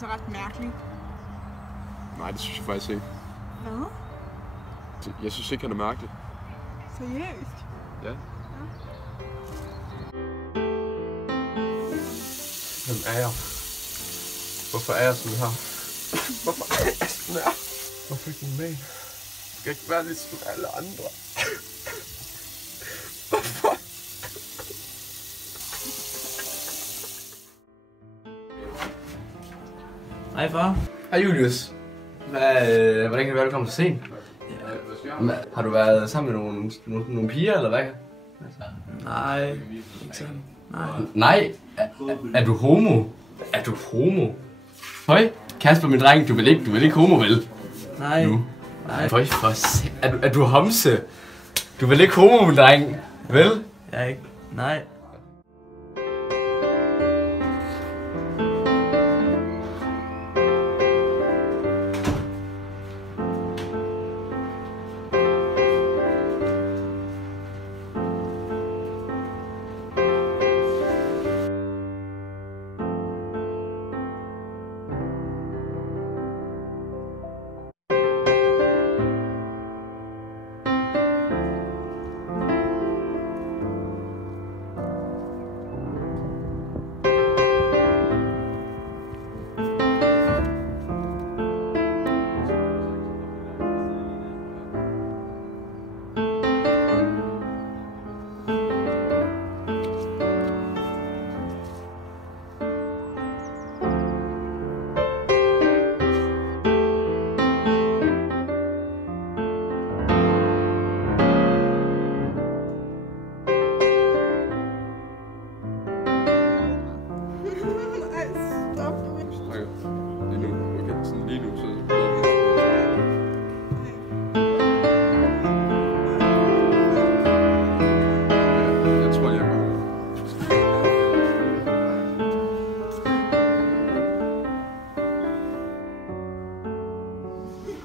altså ret mærkelig. Nej, det synes jeg faktisk ikke. Hvad? Jeg synes ikke, han er mærkelig. Seriøst? Ja. Hvem er jeg? Hvorfor er jeg sådan her? Hvorfor er jeg sådan her? Hvorfor ikke med? Jeg kan ikke være ligesom alle andre. Hvorfor? Hej far. Hej Julius. Hvordan kan det være, du kommer så sent? Har du været sammen med nogle piger, eller hvad? Nej, ikke sådan. Nej. Nej, er du homo? Er du homo? Høj, Kasper, min dreng, du vil ikke homo, vel? Nej. Nu. Nej. Høj, er du homse? Du vil ikke homo, min dreng, vel? Jeg er ikke. Nej.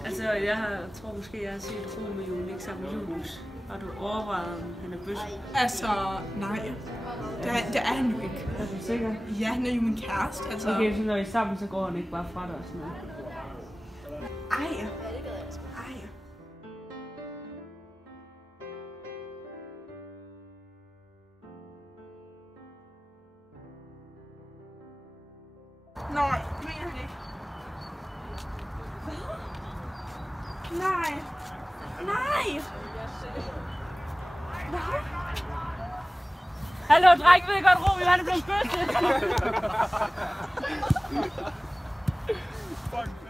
Altså, jeg tror måske, jeg har set Romeo ligge sammen med Julius. Har du overvejet, om han er bøsse? Altså, nej. Det er han jo ikke. Er du sikker? Ja, han er jo min kæreste, altså. Okay, så når I er sammen, så går han ikke bare fra dig og sådan noget. Ej. Ej. Nej, mener han ikke. Hvad? Nej. Nej. Hvad? Hallo, dreng, ved I godt, Romeo, han er blevet bøsse? Fuck.